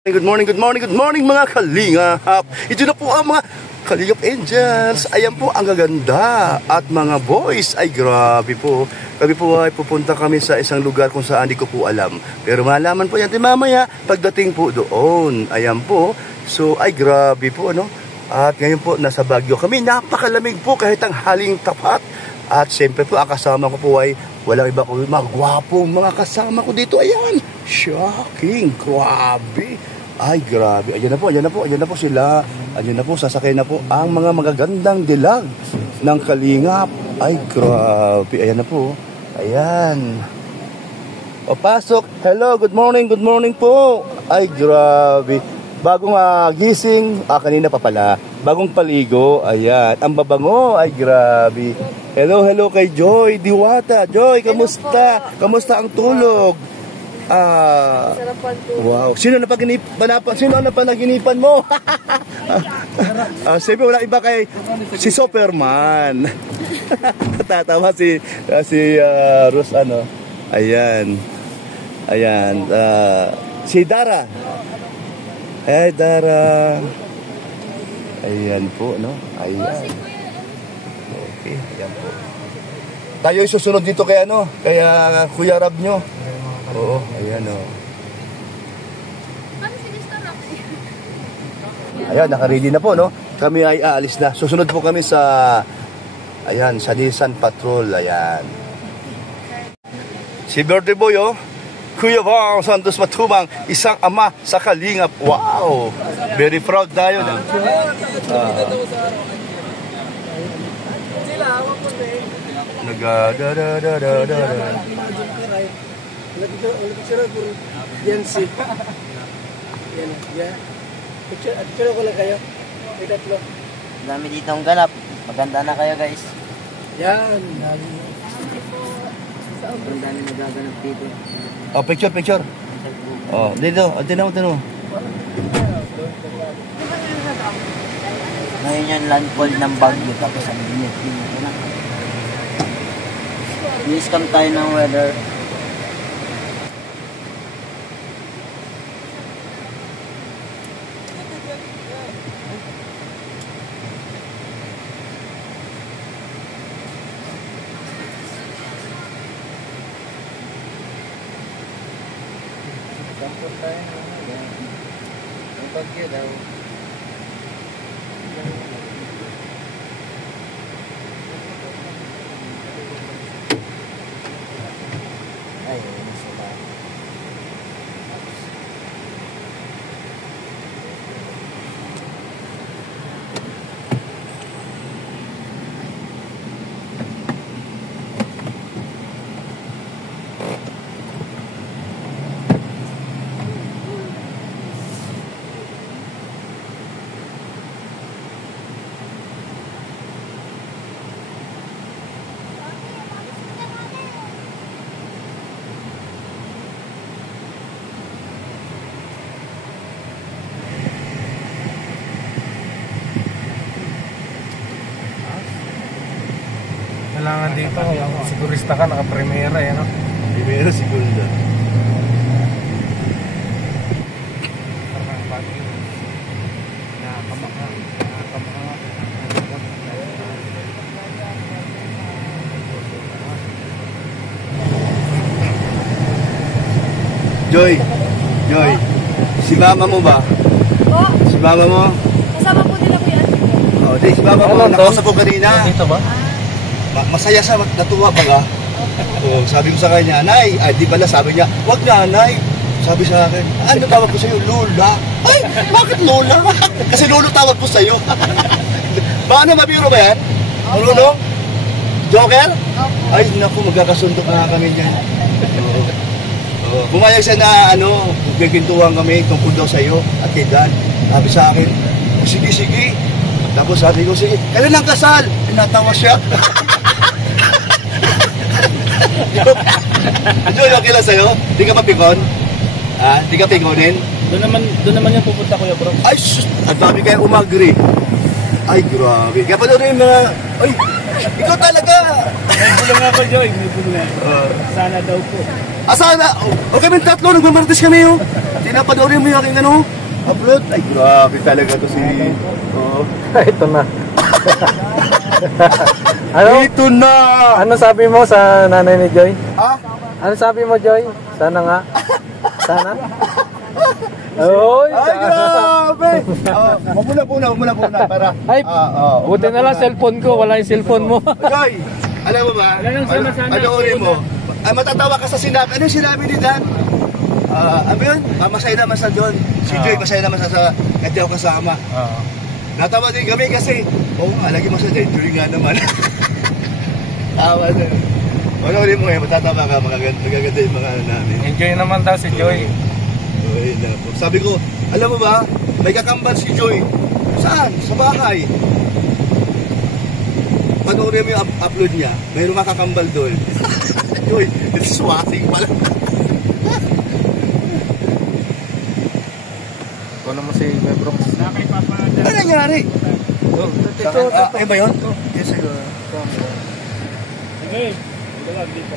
Good morning, good morning, good morning mga kalingap. Ito na po ang mga Kalingap Angels. Ayan po ang gaganda. At mga boys, ay grabe po. Kami po ay pupunta kami sa isang lugar kung saan di ko po alam. Pero malaman po yan mamaya pagdating po doon. Ayan po. So ay grabe po ano. At ngayon po nasa Baguio kami. Napakalamig po kahit ang haling tapat. At siyempre po ang kasama ko po ay walang iba ko mga gwapong mga kasama ko dito. Ayan. Shocking. Grabe. Ay, grabe. Ayan na po sila. Ayan na po, sasakay na po ang mga magagandang dilag ng Kalingap. Ay, grabe. Ayan na po. Ayan. Papasok. Hello, good morning po. Ay, grabe. Bagong gising. Kanina pa pala. Bagong paligo. Ayan. Ang babango. Ay, grabe. Hello kay Joy Diwata. Joy, kamusta? Kamusta ang tulog? Wow. Sino na panaginipan mo? Siyempre wala iba kay si Superman. Tatawa si Rose ano. Ayan. Si Dara. Hey Dara. Ayan po no. Ayan. Okay, ayan po. Tayo susunod dito kay ano, kaya Kuya Rab nyo. Oo, ayan o. Ayan, naka-ready na po, no? Kami ay aalis na. Susunod po kami sa, ayan, sa Nissan Patrol, ayan. Si birthday boy, oh. Kuya Bang Santos Matubang, isang ama sa Kalingap. Wow! Very proud tayo. Yan si. Yan. Picture ko lang kayo. May tatlo. Dami dito ang ganap. Maganda na kayo guys. Yan. Ang dami nagaganap dito. Oh, picture. Oh, dito. Tino. Ngayon yung landfall ng Baguio tapos ang init. Scam tayo ng weather. Sampot tayo ng Baguio daw. Ay, nasa ba? Kailangan dito, sigurista ka, naka-primera eh, no? Primero, segunda. Joy, si mama mo ba? Oh, Si mama mo? kasama po nila po yan. Oh, di, si mama mo, nakausap ko kanina. Dito ba? Masaya siya, natuwa ba ka? Oh, sabi ko sa kanya, Nay, di pala sabi niya, wag na, Nay. Sabi sa akin, ano tawag ko sa'yo? Lola. Ay, bakit Lola? Kasi Lolo tawag ko sa'yo. Paano, mabiro ba yan? Lolo? Joker? Ay, naku, magkakasundo na kami dyan. Pumayag siya na, magkikintuhan kami tungkol daw sa'yo at kay Dan. Sabi sa akin, sige. Tapos sabi ko, sige, kailan ang kasal? Natawa siya. Joy, okay lang sa'yo? Di ka mapikon? Di ka pikonin? Doon naman yung pupunta Kuya Bro. Ay, sus! Ang dami kayo umagri. Ay, grabe. Kaya pala rin mga... Ay, ikaw talaga! May bulong ako, Joy. May bulong. Sana daw po. Asa na? O kami tatlo, nagmamartes kami oh. Tinapanoorin mo yung aking ano, upload. Ay, grabe talaga to si... Oo. Ito na. Ano? Ito na! Ano sabi mo sa nanay ni Joy? Ah? Ano sabi mo, Joy? Sana nga. Sana? Oy, Ay, grabe! Mamula para... Ay, buti na lang cellphone ko. Wala yung cellphone mo. Joy, alam mo ba? Panoorin mo. Ay, matatawa ka sa sinabi. Ano yung sinabi ni Dan? Ano yun? Masaya naman sa doon. Si Joy, masaya naman sa hindi ako kasama. Natawa din kami kasi, nga, lagi masaya. Joy nga naman. Tawa na. Panoorin mo ngayon, matatawa ka. Magaganda yung mga ano namin. Enjoy naman daw si Joy. Sabi ko, alam mo ba, may kakambal si Joy. Saan? Sa bahay. Panoorin mo yung upload niya. Mayroong makakambal doon. Joy, it's swatting pala. Kung mo si Mebro. Ano nangyari? Ay ba yun? Yes, siguro.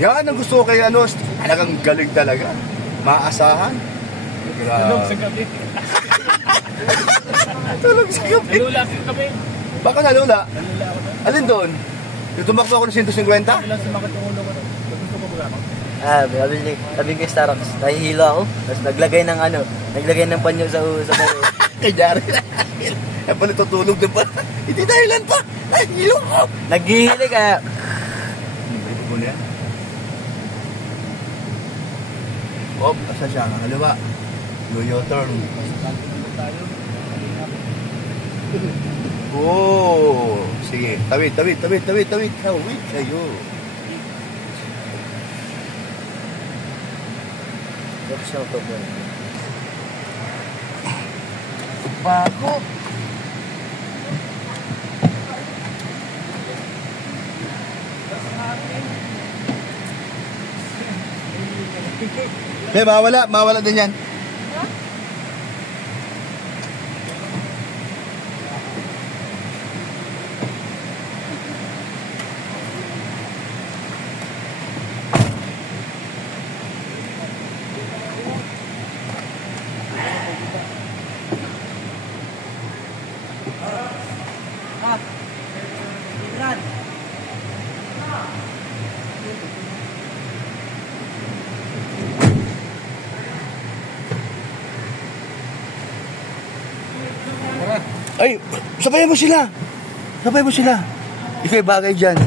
Yan ang gusto ko kay ano, talagang galing talaga. Maasahan. Tulog sa gabi. Tulog sa gabi. Nalula sa gabi. Baka nalula. Alin doon? Yung tumakbo ako ng 150? Ilan sumakit yung ulo ko. Gusto mo ba ako? Sabi ko Starbucks, nahihilo ako. Tapos naglagay ng panyo sa bayo. Kanyari na. Kaya pala tutulog din pa. Hindi dahilan pa. Nahihilo ko. Naghihili kaya. Balik mo na yan. Asa siya? Haliwa. Your turn. Oh, sige. Tawid. Tawid kayo. Bago. Mawala din yan. Ay, sabayan mo sila. Ikaw'y bagay dyan.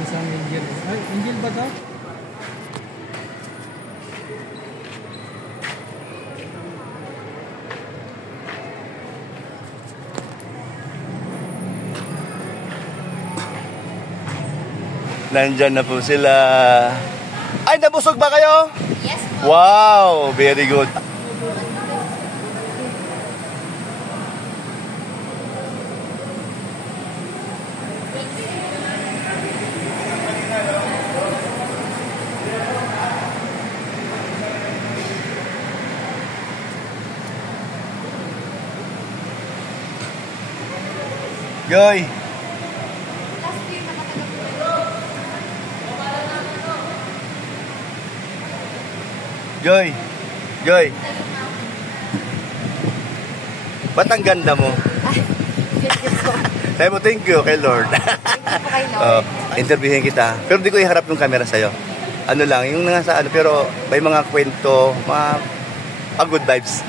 Isang Angel. Ay, Angel ba ito? Nandyan na po sila. Ay, nabusog ba kayo? Yes. Wow, very good. Joy. Joy. Ba't ang ganda mo? Sabi mo, thank you kay Lord. Interviewin kita. Pero di ko iharap yung camera sa'yo. Ano lang, yung nasa ano, pero may mga kwento, good vibes.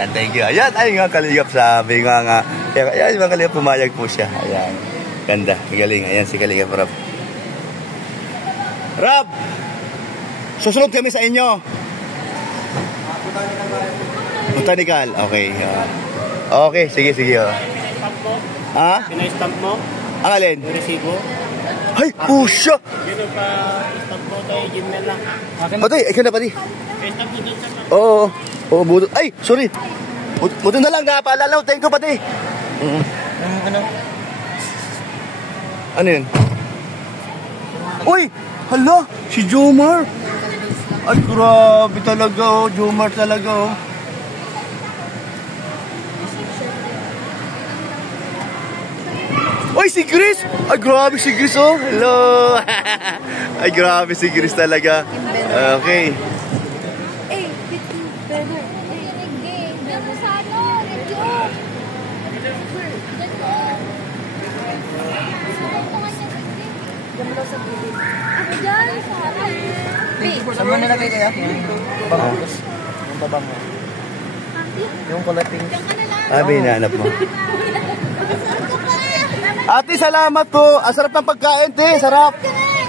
Yan, thank you. Ayan, ay nga Kalingap, sabi nga. Ayan, mga Kalingap, pumayag po siya. Ayan, ganda, galing. Ayan si Kalingap, Rob, susunod kami sa inyo. Botanical. Okay. Okay, sige. Pinay-stamp mo? Ha? Pinay-stamp mo? Ang alin? Yung resibo? Ay, pusha! Yun pa-stamp mo tayo, gym na lang. Patay, ikaw na pati. Pinay-stamp mo din sa Oo, buto. Ay, sorry. Buto na lang, napaalala ko. Thank you, pati. Ano yun? Uy! Hala! Si Jomar! Ay, grabe talaga, Jomar talaga, si Chris! Ay, grabe si Chris, oh. Hello! Ay, grabe si Chris talaga. Okay. Eh, better. Diyan mo sa ano, radio. Diyan mo daw sa TV. Ako dyan, sa ano. Saan mo nilagay kaya? Yung bangos. Yung babang mo. Yung kulay pink. Sabi, hinahanap mo. Ate, salamat po. Ang sarap ng pagkain, te. Sarap.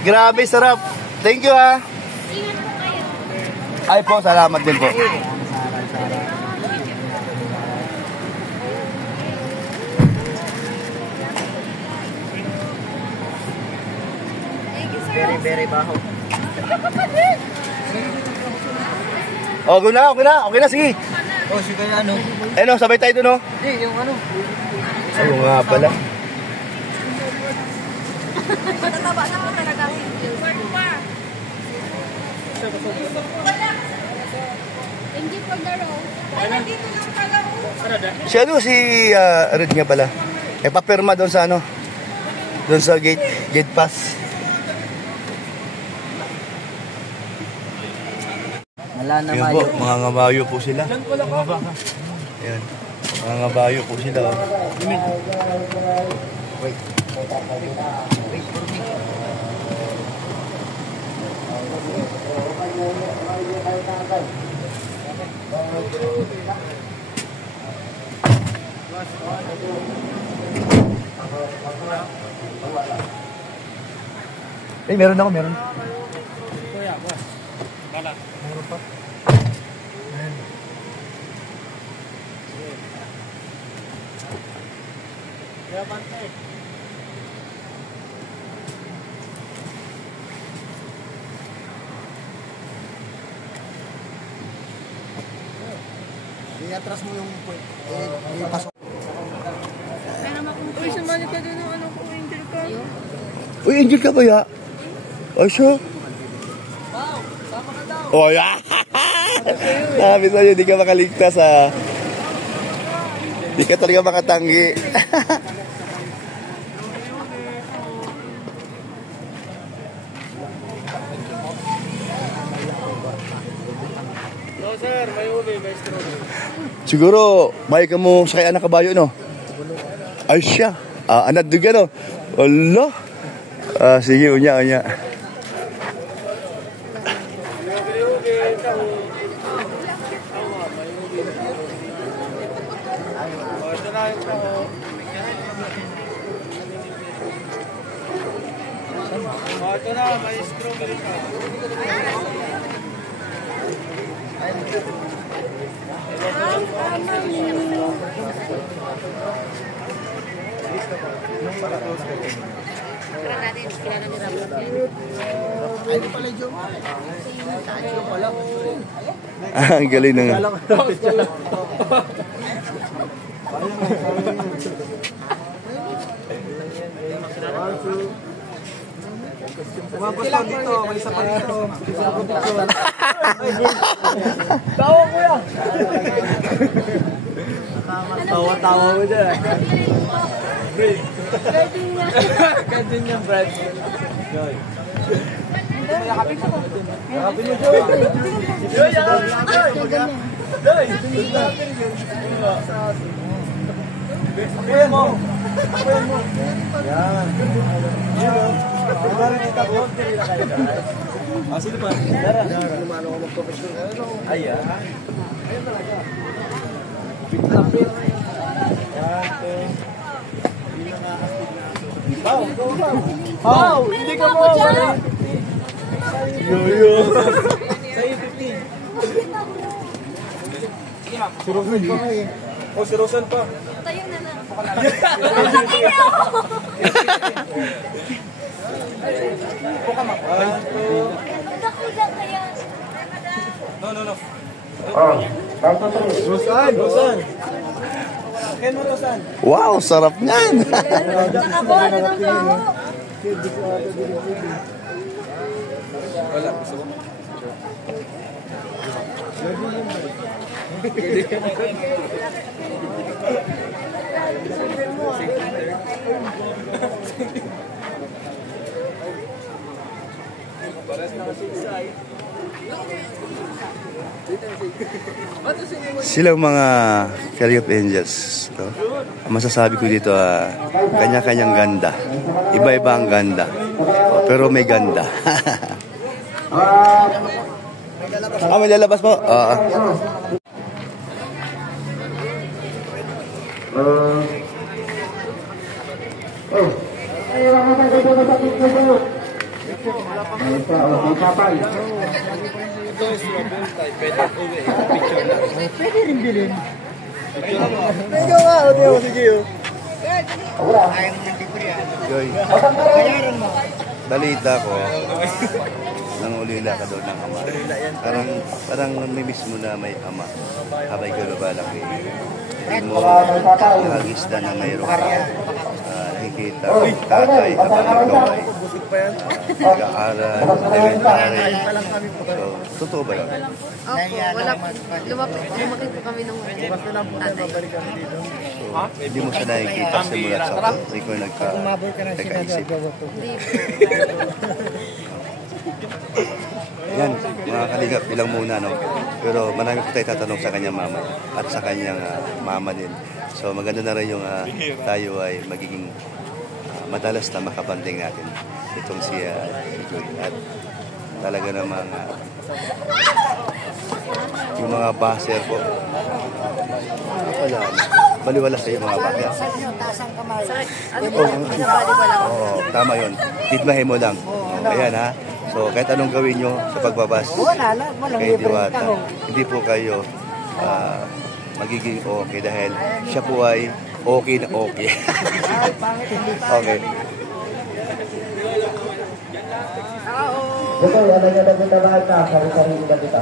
Grabe, sarap. Thank you, ha. Ay po, salamat din po. Very, very baho. Oh, okay na, okay na. Okay na, sige. Oh, sige ano. Ano, sabay tayo doon, oh. Eh, yung ano. Ay, nga pala. Matataba na po talaga. Hindi for the road. Ay, nandito lang pala. Si ano, si Red nga pala. Eh, papirma doon sa ano. Doon sa gate pass. Wala na Yan po, mga ngabayo po sila. Yan. Mga ngabayo po sila. Oh. Wait. Eh, meron ako, meron. I-atras mo yung pasok. Uy, sumali ka doon ng ano ko, Angel ka. Uy, Angel ka ba ya? Ay, siya? Oh, yeah! Sabi sa'yo, di ka makaligtas, ha? Di ka talaga makatanggi. No, sir. May uli, may straw. Siguro, may ka mo sakay anak kabayo, no? Ay, siya. Anak duga, no? Allah! Sige, unya, unya. Ito na, may strawberry ka. Ang galing na nga. Umabot pa dito, may isa pa dito. Tawa ko yan. Tawa-tawa mo dyan. Break. Gardin niya, Brad. Joy. Yakapin mo. Yakapin mo, Joy. Joy, yakapin mo. Joy, yakapin mo. Apoyan mo. Apoyan mo. Yan. Sino pa? Dara. Lumano ko mag-professional. Ayan. Ayan talaga. Pit-lapit. Yan, to. Hindi na nakastig na. Pau! Pau! Hindi ka mo! Yo-yo! Sa'yo, 15. Si Rosan pa nga eh. Oh, si Rosan pa. Tayo na lang. Nakulang kaya. No. Rosan! Rosan! Ken mo, Rosan. Wow, sarap niyan. Tsaka po, ano ng tao? Wala, gusto mo? Silang mga Kalingap Angels. No? Ang masasabi ko dito, kanya-kanyang ganda. Iba-iba ang ganda. Pero may ganda. May lalabas mo? Pwede rin bilhin. Ikaw nga, o diyo, sige yun. Joy, balita ko, nangulila ka doon ng ama. Parang namimiss mo na may ama. Habay ka lumalaki. Hindi mo nakagisda na mayroon ka. Nakikita ang tatay habang ikaw ay nag-aaral, elementary. So, totoo ba yun? Opo, wala po. Lumaki po kami nung tatay. So, hindi mo siya nakikita simulat sa hindi ko nagka-isip. Hindi po. Yan, mga Kalingap, ilang muna, no? Pero marami po tayo tatanong sa kanyang mama at sa kanyang mama din. So maganda na rin yung tayo ay magiging madalas na makabanding natin itong si Joy. At talaga namang yung mga baser po, baliwala sa mga baser. Ano po? Nabaliwala ko. Oo, tama yun. Ditmahin mo lang. Ayan ha. So kahit anong gawin nyo sa pagbabas kay Diwata, hindi po kayo magiging okay dahil siya po ay okay na okay. Okay. Ito, ano yung nagkita ba ka? Sari-sarili na kita.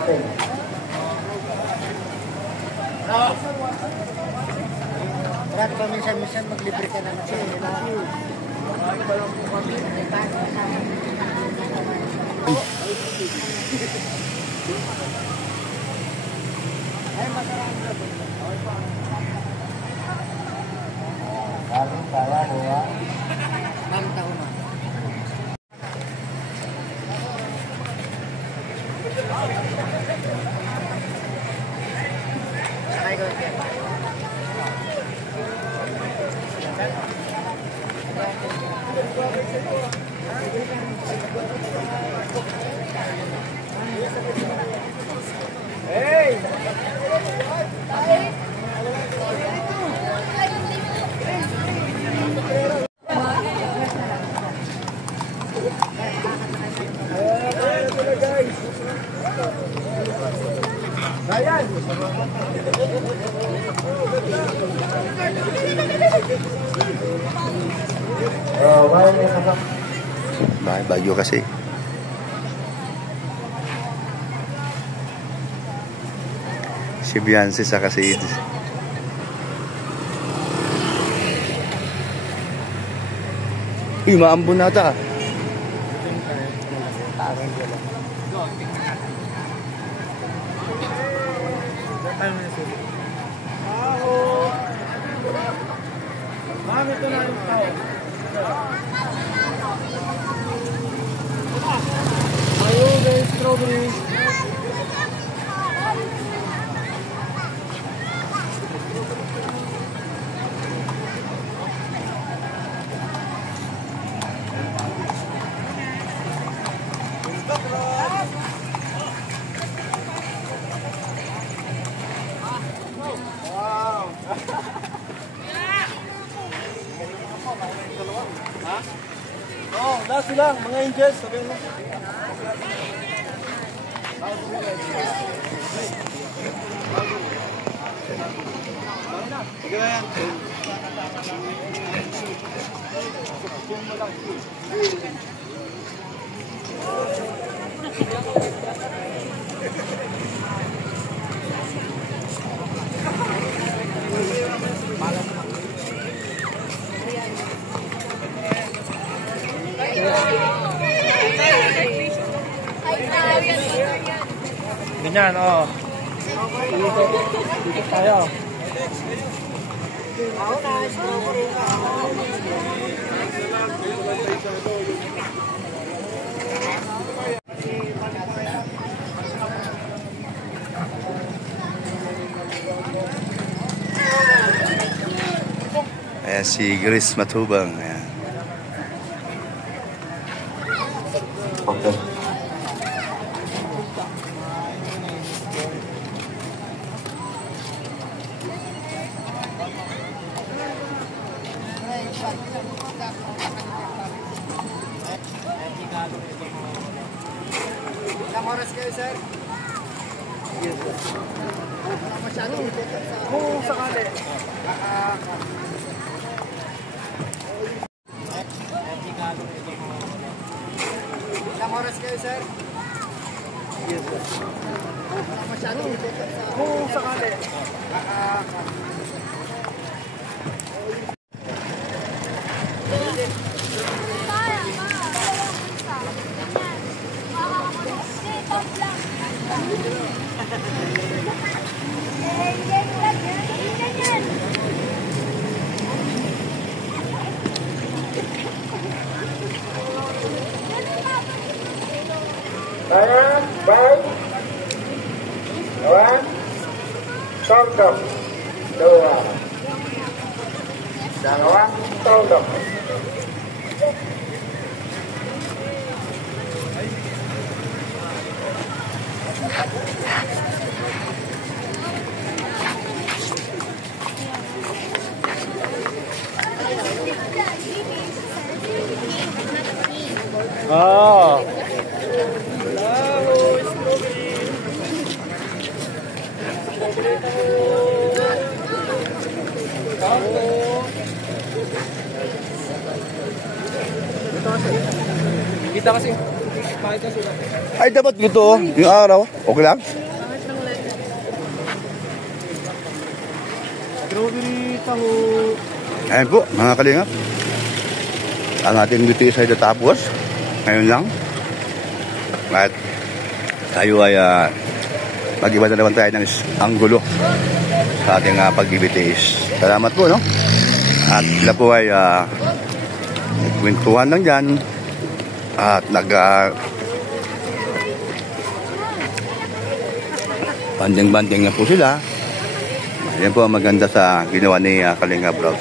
Okay. Lahat pa minsan maglibre ka naman sa kanila. Bahay Bagyo kasi. Si Beyonce sa kasi. Maambon nata. Ito na yung tao. Ayun guys, strawberry. Oh, last lang, mga angels, sabihin mo. Sige na yan. dyan, oh. Dito tayo. Ayan si Grace Matubang. Ayan. Okay. Ilang oras kayo, sir? Masyadong kung sakali. Ilang oras kayo, sir? Masyadong kung sakali. Ayan, bye. Ayan. Tolong. Dua. Dalawa. Tolong. Oh. Kita kasi. Pakita sila. Ay, dapat dito, oh. Yung araw. Okay lang? Strawberry taho. Ayan po, mga kalingap. Ang ating BTS ay natapos. Ngayon lang. At tayo ay mag-iba na naman tayo ng anggulo sa ating pag-BTS. Salamat po, no? At sila po ay nagkwentuhan lang dyan. At banding-banding na po sila. Yan po ang maganda sa ginawa ni Kalinga Vlog.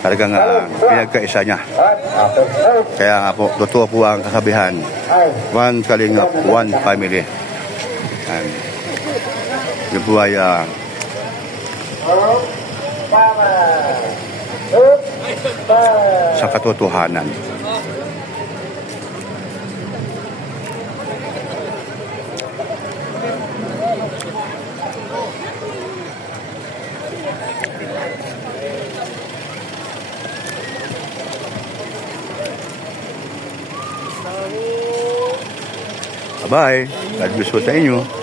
Talagang pinagkaisa niya. Kaya nga po, totoo po ang kasabihan. One Kalinga, one family. And, yun po ay sa katotohanan. Bye. God bless po sa inyo.